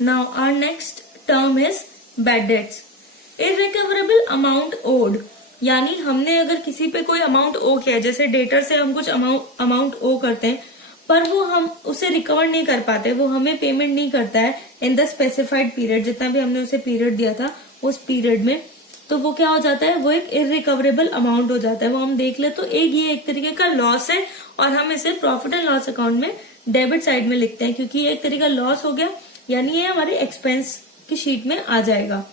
Now our next term is bad debts. Irrecoverable amount owed, यानी हमने अगर किसी पे कोई अमाउंट ओ किया, जैसे डेटर से हम कुछ अमाउंट ओ करते हैं पर वो हम उसे रिकवर नहीं कर पाते, वो हमें पेमेंट नहीं करता है इन द स्पेसिफाइड पीरियड, जितना भी हमने उसे पीरियड दिया था उस पीरियड में, तो वो क्या हो जाता है, वो एक इररिकवरेबल अमाउंट हो जाता है। वो हम देख ले तो ये एक तरीके का लॉस है और हम इसे प्रॉफिट एंड लॉस अकाउंट में डेबिट साइड में लिखते हैं, क्योंकि ये एक तरीका लॉस हो गया, यानी ये हमारे एक्सपेंस की शीट में आ जाएगा।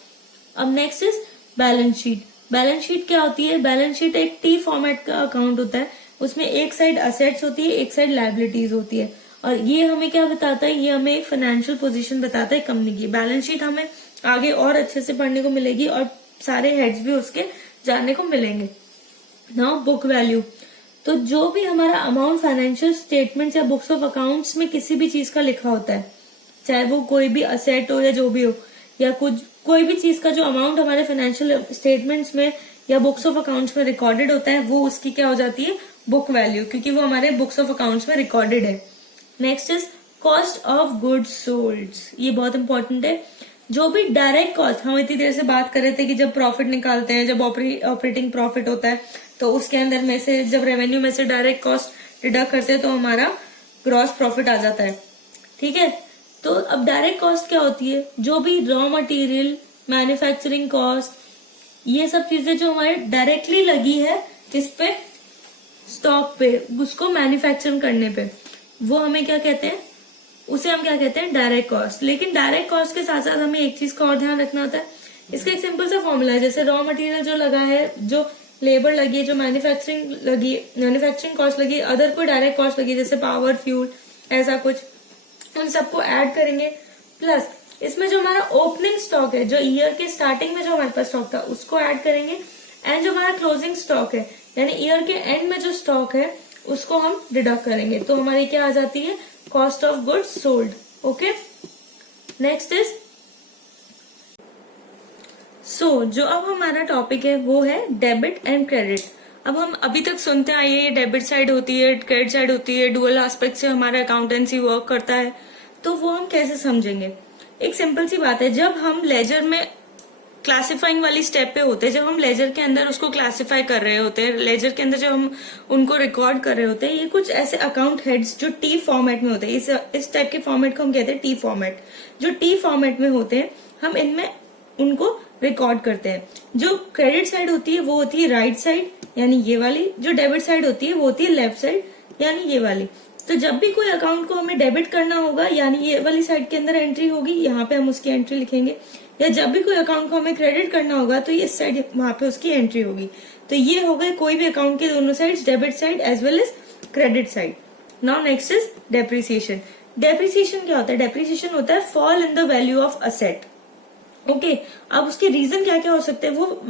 अब next is balance sheet. Balance sheet क्या होती है? बैलेंस शीट एक टी फॉर्मेट का अकाउंट होता है, उसमें एक साइड असेट्स होती है, एक साइड लायबिलिटीज होती है, और ये हमें क्या बताता है, ये हमें एक फाइनेंशियल पोजीशन बताता है कंपनी की। बैलेंस शीट हमें आगे और अच्छे से पढ़ने को मिलेगी और सारे हेड्स भी उसके जानने को मिलेंगे। नाउ बुक वैल्यू, तो जो भी हमारा अमाउंट फाइनेंशियल स्टेटमेंट्स या बुक्स ऑफ अकाउंट्स में किसी भी चीज का लिखा होता है, चाहे वो कोई भी असेट हो या जो भी हो, या कुछ कोई भी चीज का जो अमाउंट हमारे फाइनेंशियल स्टेटमेंट्स में या बुक्स ऑफ अकाउंट्स में रिकॉर्डेड होता है, वो उसकी क्या हो जाती है, बुक वैल्यू, क्योंकि वो हमारे बुक्स ऑफ अकाउंट्स में रिकॉर्डेड है। Next is cost of goods sold. ये बहुत इंपॉर्टेंट है। जो भी डायरेक्ट कॉस्ट, हम इतनी देर से बात कर रहे थे कि जब प्रॉफिट निकालते हैं, जब ऑपरेटिंग प्रॉफिट होता है, तो उसके अंदर में से जब रेवेन्यू में से डायरेक्ट कॉस्ट डिडक्ट करते हैं तो हमारा ग्रॉस प्रॉफिट आ जाता है। ठीक है, तो अब डायरेक्ट कॉस्ट क्या होती है? जो भी रॉ मटेरियल, मैन्युफैक्चरिंग कॉस्ट, ये सब चीजें जो हमारे डायरेक्टली लगी है किस पे, स्टॉक पे, उसको मैन्युफैक्चरिंग करने पे, वो हमें क्या कहते हैं, उसे हम क्या कहते हैं, डायरेक्ट कॉस्ट। लेकिन डायरेक्ट कॉस्ट के साथ साथ हमें एक चीज का और ध्यान रखना होता है। इसका एक सिंपल सा फॉर्मूला है, जैसे रॉ मटेरियल जो लगा है, जो लेबर लगी है, जो मैन्युफैक्चरिंग कॉस्ट लगी, अदर कोई डायरेक्ट कॉस्ट लगी जैसे पावर, फ्यूल, ऐसा कुछ, उन सबको ऐड करेंगे, प्लस इसमें जो हमारा ओपनिंग स्टॉक है, जो ईयर के स्टार्टिंग में जो हमारे पास स्टॉक था, उसको ऐड करेंगे, एंड जो हमारा क्लोजिंग स्टॉक है, यानी ईयर के एंड में जो स्टॉक है, उसको हम डिडक्ट करेंगे, तो हमारी क्या आ जाती है, cost of goods sold. Okay, next is जो अब हमारा टॉपिक है वो है डेबिट एंड क्रेडिट। अब हम अभी तक सुनते आए ये डेबिट साइड होती है, क्रेडिट साइड होती है, डुअल एस्पेक्ट से हमारा अकाउंटेंसी वर्क करता है, तो वो हम कैसे समझेंगे? एक सिंपल सी बात है, जब हम लेजर में क्लासिफाइंग वाली स्टेप पे होते हैं, जब हम लेजर के अंदर उसको क्लासिफाई कर रहे होते हैं, लेजर के अंदर जब हम उनको रिकॉर्ड कर रहे होते हैं, ये कुछ ऐसे अकाउंट हेड्स जो टी फॉर्मेट में होते हैं, इस टाइप के फॉर्मेट को हम कहते हैं टी फॉर्मेट। जो टी फॉर्मेट में होते हैं, हम इनमें उनको रिकॉर्ड करते हैं। जो क्रेडिट साइड होती है वो होती है राइट साइड, यानी ये वाली। जो डेबिट साइड होती है वो होती है लेफ्ट साइड, यानी ये वाली। तो जब भी कोई अकाउंट को हमें डेबिट करना होगा, यानी ये वाली साइड के अंदर एंट्री होगी, यहाँ पे हम उसकी एंट्री लिखेंगे, या जब भी कोई अकाउंट को हमें क्रेडिट करना होगा तो इस साइड वहां पे उसकी एंट्री होगी। तो ये हो गए कोई भी अकाउंट के दोनों side, debit side as well as credit side. Now next is depreciation. Depreciation क्या होता है? डेप्रिसिएशन होता है fall in the value of asset. Okay, अब उसके रीजन क्या क्या हो सकते हैं, वो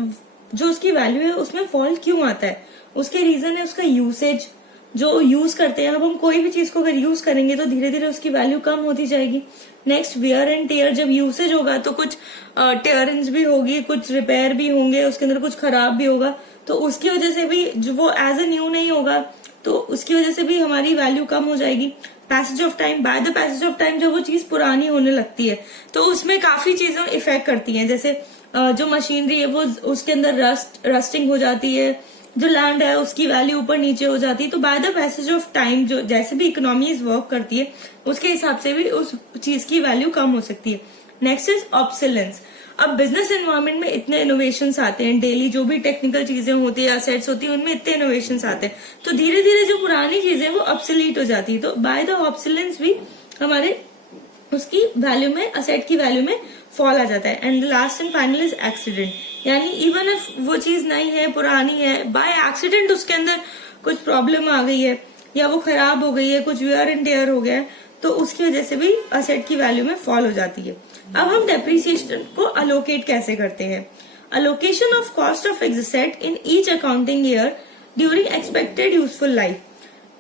जो उसकी वैल्यू है उसमें फॉल क्यों आता है, उसके रीजन है उसका यूसेज, जो यूज करते हैं। अब हम कोई भी चीज को अगर यूज करेंगे तो धीरे धीरे उसकी वैल्यू कम होती जाएगी। नेक्स्ट वियर एंड टेयर, जब यूसेज होगा तो कुछ टेयरिंग्स भी होगी, कुछ रिपेयर भी होंगे, उसके अंदर कुछ खराब भी होगा, तो उसकी वजह से भी जो वो एज ए न्यू नहीं होगा, तो उसकी वजह से भी हमारी वैल्यू कम हो जाएगी। Passage of time, by the passage of time जब वो चीज पुरानी होने लगती है तो उसमें काफी चीजें इफेक्ट करती हैं, जैसे जो मशीनरी है वो उसके अंदर रस्टिंग हो जाती है, जो लैंड है उसकी वैल्यू ऊपर नीचे हो जाती है। तो by the passage of time जो जैसे भी इकोनॉमीज वर्क करती है उसके हिसाब से भी उस चीज की वैल्यू कम हो सकती है। Next is obsolescence. अब बिजनेस एनवायरनमेंट में इतने इनोवेशंस आते हैं, डेली जो भी टेक्निकल चीजें होती है, असेट्स होती है, उनमें इतने इनोवेशंस आते हैं, तो धीरे धीरे जो पुरानी चीजें वो ऑब्सोलीट हो जाती है। तो बाय द ऑब्सोलेंस भी हमारे उसकी वैल्यू में, असेट की वैल्यू में फॉल आ जाता है। And last and final is accident, यानी इवन इफ वो चीज नई है, पुरानी है, बाय एक्सीडेंट उसके अंदर कुछ प्रॉब्लम आ गई है या वो खराब हो गई है, कुछ वियर एंड टेयर हो गया है, तो उसकी वजह से भी असेट की वैल्यू में फॉल हो जाती है। अब हम डेप्रिसिएशन को अलोकेट कैसे करते हैं? Allocation of cost of asset in each accounting year during expected useful life.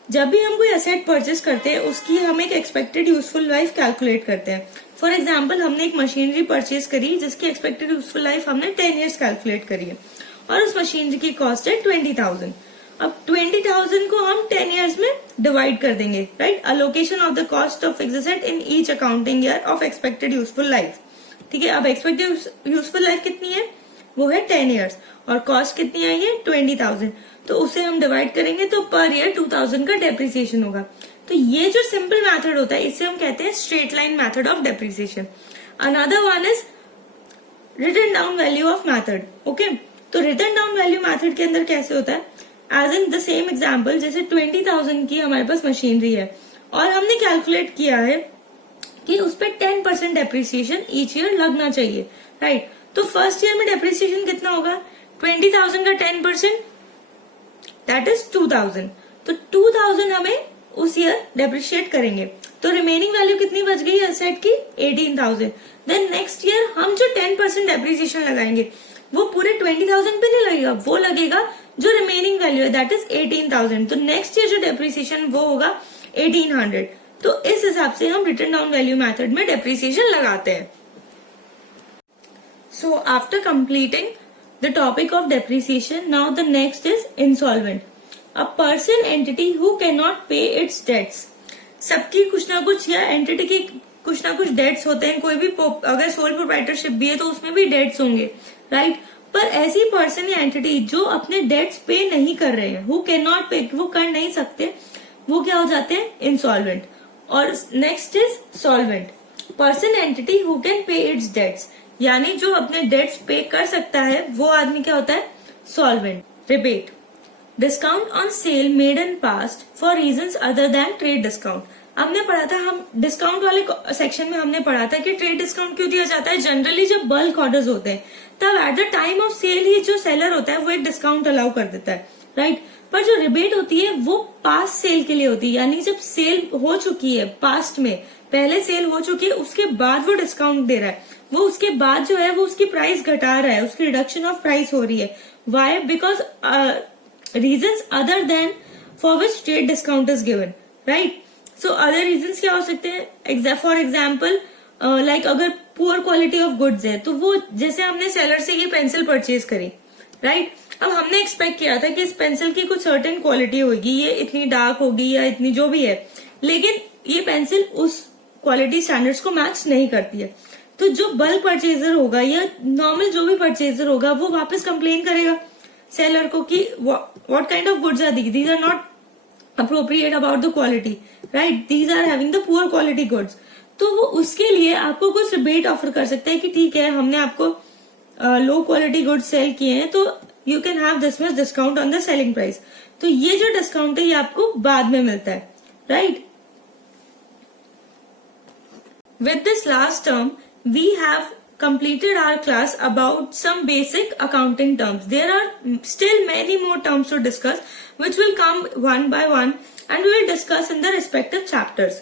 जब भी हम कोई असेट परचेस करते हैं उसकी हम एक एक्सपेक्टेड यूजफुल लाइफ कैलकुलेट करते हैं। फॉर एग्जाम्पल, हमने एक मशीनरी परचेस करी जिसकी एक्सपेक्टेड यूजफुल लाइफ हमने 10 ईयर्स कैलकुलेट करी है और उस मशीनरी की कॉस्ट है 20,000। अब 20,000 को हम 10 ईयर्स में डिवाइड कर देंगे, right. Allocation of the cost of fixed asset in each accounting year of expected useful life, ठीक है। अब एक्सपेक्टेड यूजफुल लाइफ कितनी है, वो है 10 ईयर्स, और कॉस्ट कितनी आई है 20,000, तो उसे हम डिवाइड करेंगे तो पर ईयर 2,000 का डेप्रिसिएशन होगा। तो ये जो सिंपल मेथड होता है इसे हम कहते हैं straight line method of depreciation. Another one is written down value of method, okay. तो रिटन डाउन वैल्यू मेथड के अंदर कैसे होता है, as in the same example, जैसे 20,000 की हमारे पास मशीनरी है और हमने कैलकुलेट किया है कि उस पर 10% डेप्रिसिएशन ईच ईयर लगना चाहिए, राइट। तो फर्स्ट ईयर में डेप्रिसिएशन कितना होगा, 20,000 का 10% दैट इज 2,000, तो 2,000 हमें उस ईयर डेप्रिशिएट करेंगे, तो रिमेनिंग वैल्यू कितनी बच गई एसेट की 18,000। देन नेक्स्ट ईयर हम जो 10% डेप्रिसिएशन लगाएंगे वो पूरे 20,000 पे नहीं लगेगा, वो लगेगा जो रिमेनिंग वैल्यू है दैट इज 18,000, तो नेक्स्ट ईयर जो डेप्रिसिएशन वो होगा 1800। तो इस हिसाब से हम रिटन डाउन वैल्यू मेथड में डेप्रिसिएशन लगाते हैं। So after completing the topic of depreciation, now the next is insolvent, a person entity who can not पे इट्स डेट्स। सबकी कुछ ना कुछ या एंटिटी की कुछ ना कुछ डेट्स होते हैं, कोई भी अगर सोल प्रोप्राइटरशिप भी है तो उसमें भी डेट्स होंगे, राइट। पर ऐसी पर्सन या एंटिटी जो अपने डेट्स पे नहीं कर रहे हैं, हु कैन नॉट पे, वो कर नहीं सकते, वो क्या हो जाते हैं इंसॉल्वेंट। और next is solvent, person entity who can pay its debts, यानी जो अपने डेट्स पे कर सकता है वो आदमी क्या होता है solvent. Rebate, discount on sale made in past for reasons other then trade discount. हमने पढ़ा था, हम डिस्काउंट वाले सेक्शन में हमने पढ़ा था कि ट्रेड डिस्काउंट क्यों दिया जाता है, जनरली जब बल्क ऑर्डर्स होते हैं तब at the time of sale ही जो सेलर होता है वो एक डिस्काउंट अलाउ कर देता है, राइट। पर जो रिबेट होती है वो पास्ट सेल के लिए होती है, यानी जब सेल हो चुकी है पास्ट में, पहले सेल हो चुकी है उसके बाद वो डिस्काउंट दे रहा है, वो उसके बाद जो है वो उसकी प्राइस घटा रहा है, उसकी रिडक्शन ऑफ प्राइस हो रही है। Why, because reasons other than for which trade discount is given, right. So other reasons क्या हो सकते हैं, फॉर एग्जाम्पल लाइक अगर पुअर क्वालिटी ऑफ गुड्स है तो वो, जैसे हमने सेलर से ये पेंसिल परचेज करी, राइट। अब हमने एक्सपेक्ट किया था कि इस पेंसिल की कुछ सर्टेन क्वालिटी होगी, ये इतनी डार्क होगी या इतनी जो भी है, लेकिन ये पेंसिल उस क्वालिटी स्टैंडर्ड्स को मैच नहीं करती है। तो जो बल्क परचेजर होगा या नॉर्मल जो भी परचेजर होगा वो वापस कंप्लेन करेगा सेलर को कि what kind of goods are these are not appropriate about the quality, right, these are having the poor quality goods. तो वो उसके लिए आपको कुछ रिबेट ऑफर कर सकता है कि ठीक है हमने आपको लो क्वालिटी गुड्स सेल किए हैं तो you can have this much discount on the selling price. तो ये जो डिस्काउंट है ये आपको बाद में मिलता है, right. With this last term we have completed our class about some basic accounting terms. There are still many more terms to discuss which will come one by one and we will discuss in the respective chapters.